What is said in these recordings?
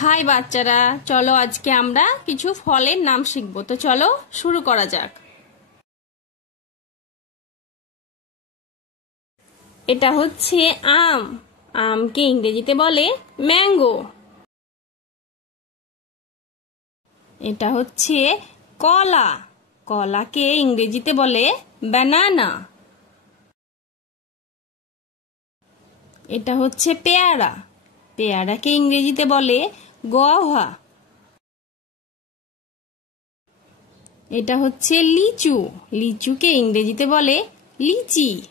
High বাচ্চারা, চলো আজকে আমরা কিছু ফলের নাম শিখব। তো চলো শুরু করা যাক। এটা হচ্ছে আম। আমকে ইংরেজিতে বলে ম্যাঙ্গো। এটা হচ্ছে কলা। কলাকে ইংরেজিতে বলে ব্যানানা। এটা হচ্ছে পেয়ারা। পেয়ারাকে ইংরেজিতে বলে গোয়াভা। এটা হচ্ছে লিচু। লিচুকে ইংরেজিতে বলে লিচি।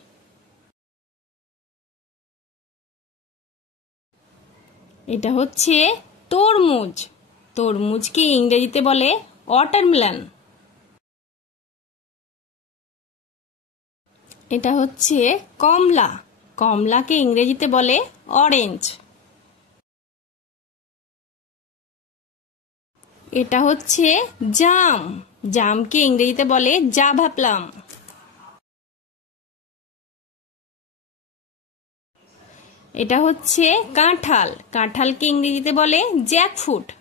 এটা হচ্ছে তরমুজ। তরমুজকে ইংরেজিতে বলে ওয়াটারমেলন। এটা হচ্ছে কমলা। কমলাকে ইংরেজিতে বলে অরেঞ্জ। এটা হচ্ছে জাম। জামকে ইংরেজিতে বলে জাভা প্লাম। এটা হচ্ছে কাঁঠাল। কাঁঠালকে ইংরেজিতে বলে জ্যাকফ্রুট।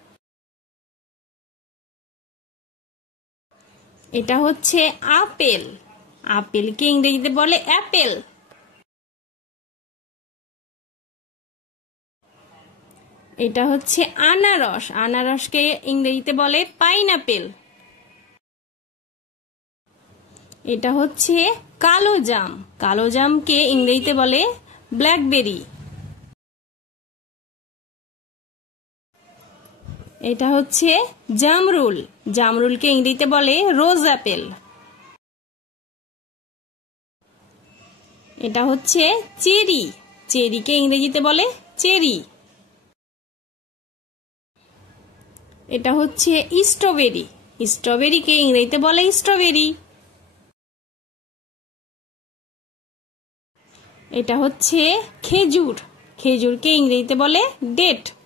এটা হচ্ছে আপেল। আপেলকে ইংরেজিতে বলে অ্যাপেল। এটা হচ্ছে আনারস। আনারসকে ইংরেজিতে বলে পাইনাপেল। এটা হচ্ছে কালো জাম। কালো জামকে ইংরেজিতে বলে ব্ল্যাকবেরি। এটা হচ্ছে জামরুল। জামরুলকে ইংরেজিতে বলে রোজ অ্যাপেল। এটা হচ্ছে চেরি। চেরিকে ইংরেজিতে বলে চেরি। এটা হচ্ছে স্ট্রবেরি। স্ট্রবেরিকে ইংরেজিতে বলে স্ট্রবেরি। এটা হচ্ছে খেজুর। খেজুরকে ইংরেজিতে বলে ডেট।